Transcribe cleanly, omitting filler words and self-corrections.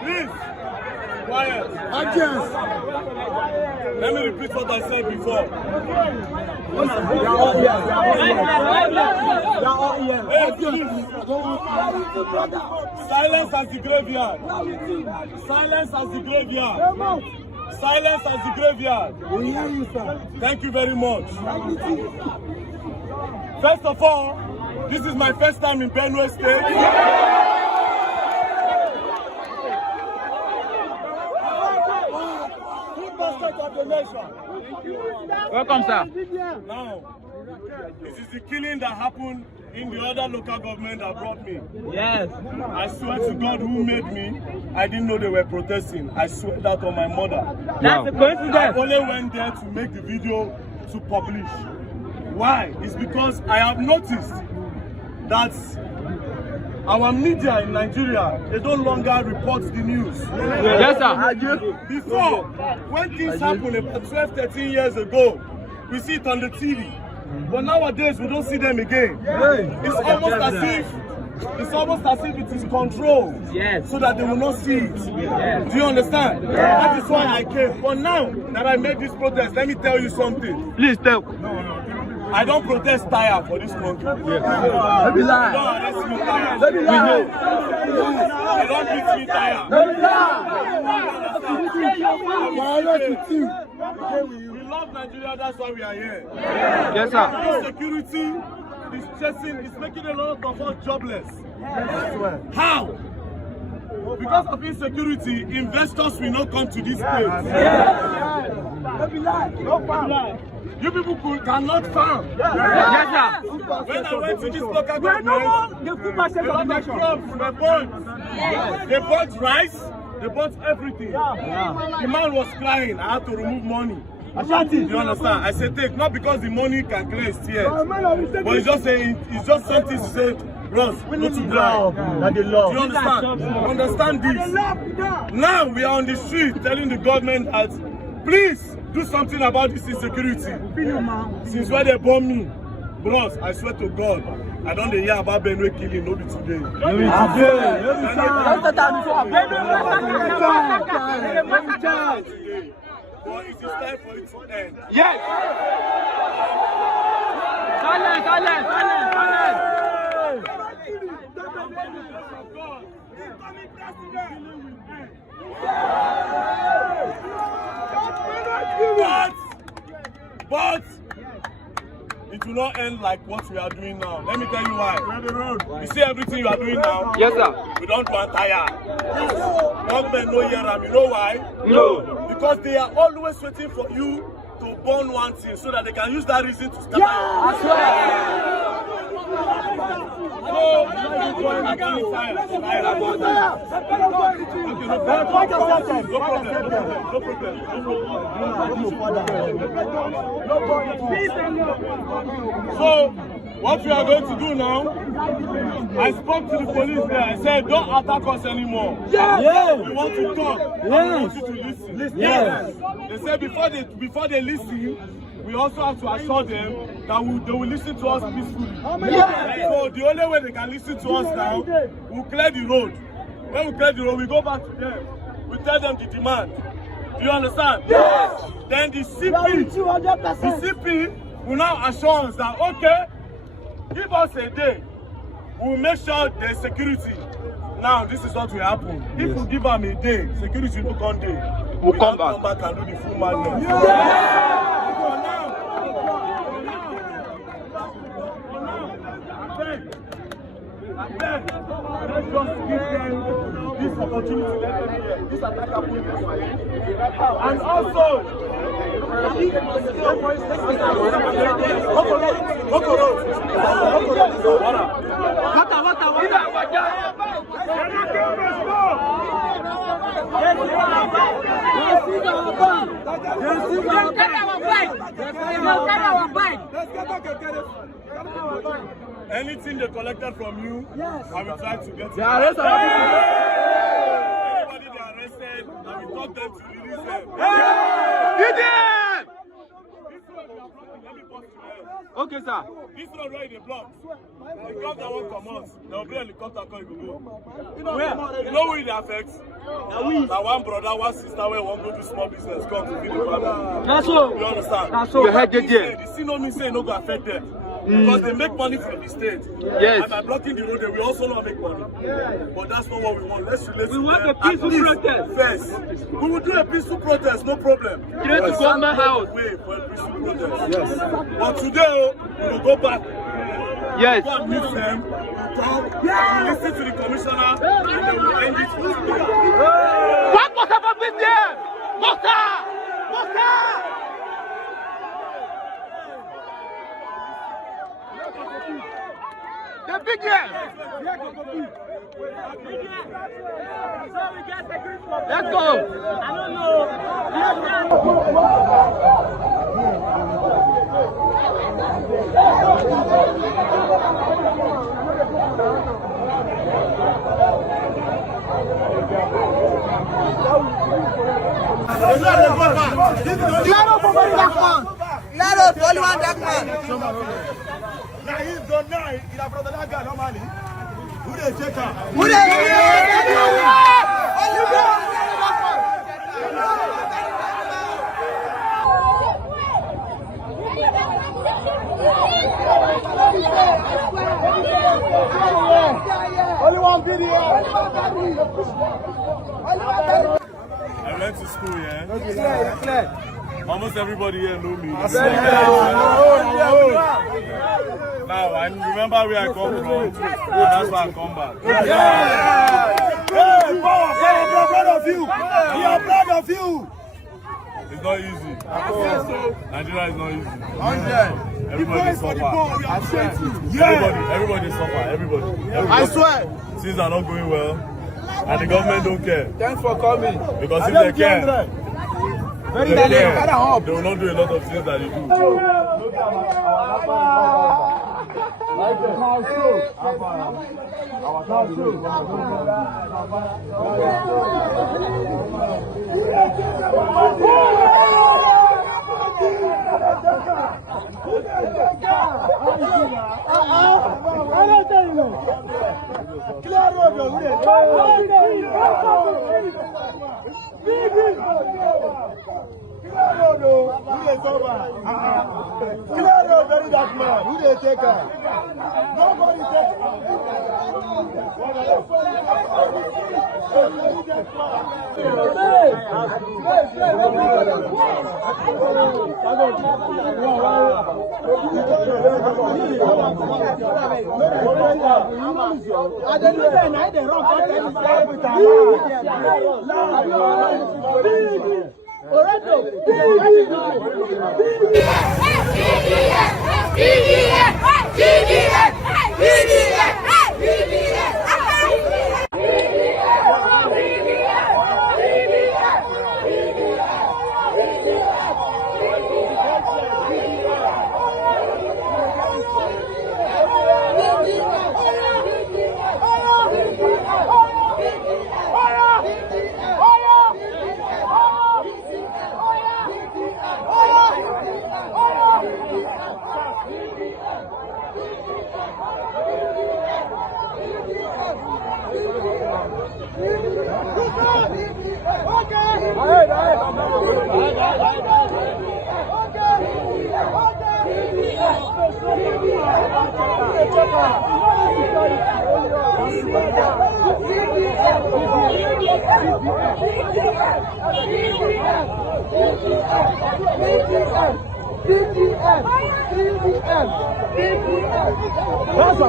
Please. Quiet. Let me repeat what I said before. Silence as the graveyard. Silence as the graveyard. Silence as the graveyard. Thank you very much. First of all, this is my first time in Benue State. Of the nation. Welcome, sir. Now, this is the killing that happened in the other local government that brought me. Yes. I swear to God who made me, I didn't know they were protesting. I swear that on my mother. That's a coincidence. I only went there to make the video to publish. Why? It's because I have noticed that our media in Nigeria, they don't longer report the news. Yes, sir. Before, when things happened about 12, 13 years ago, we see it on the TV. But nowadays, we don't see them again. It's almost as if it is controlled, so that they will not see it. Do you understand? That is why I came. But now that I made this protest, let me tell you something. Please tell. I don't protest tire for this country. Let me Don't lie. arrest me tire. Let me lie. They don't beat me tire. Let me lie. We love Nigeria, that's why we are here. Yes, sir. Insecurity is making a lot of us jobless. How? Because of insecurity, investors will not come to this place. You people cannot farm. Yes, sir. When I went to this local government, they bought rice, they bought everything. The man was crying, I had to remove money. You understand? I said take, not because the money can clear his tears, but he's just saying, it's just something to say, Ross, go to love. Do you understand? Understand this. Now we are on the street telling the government that please do something about this insecurity. Since when they bomb me, bros, I swear to God, I don't hear about Benue killing, no be today. But it is time for it to end. Yes. Silence. But it will not end like what we are doing now. Let me tell you why. You see everything you are doing now? Yes, sir. We don't want tire. Government no hear them. You know why? No. Because they are always waiting for you to burn one thing so that they can use that reason to start. I swear. So, what we are going to do now, I spoke to the police there. I said, don't attack us anymore. We want to talk. We want you to listen. They said before they listen, we also have to assure them that they will listen to us peacefully. So the only way they can listen to us now, we'll clear the road. When we clear the road, we go back to them. We tell them the demand. Do you understand? Yes. Then the CP will now assure us that, okay, give us a day. We'll make sure there's security. Now, this is what will happen. If we give them a day, security will come day. We'll come back and do the full madness. Let's just give them this opportunity, let them hear. This attack happened this way. And also, anything they collected from you, I will try to get it. Anybody they arrested, I will talk them to release them. Get them! Let me bust your head. Okay, sir. This road right in the block. The club that won't come out. There will be a helicopter coming to go. Where? You know who it affects? That one brother, one sister, where one go do small business, come to feed the family. That's all. You understand? That's all. You heard it there. The see no me say no go affect them. Because they make money from the state. Yes. And by blocking the road, they will also not make money. But that's not what we want. Let's relate. We want a peaceful protest. First. We will do a peaceful protest, no problem. Straight to government house. Wait for a peaceful protest. Yes. But today, we will go back. Yes. Go and meet them. We'll listen to the commissioner, and then we'll end it for today. What was about this year? Mosa! The big year! Let's go! I don't know. Claro for VeryDarkMan. Claro for VeryDarkman. Now he's done now. He's a brother that guy normally. Who they check out? Who they? Only one video. I went to school, yeah? Almost everybody here know me. Now, I remember where I come from, and that's why I come back. Hey, power, we are proud of you. We are proud of you. It's not easy. Nigeria is not easy. Everybody suffer. Everybody suffer. Everybody. I swear. Things are not going well, and the government don't care. Thanks for coming. Because if they care, Very they will not do a lot of things that they do. VeryDarkMan, who they take her? Nobody take That's a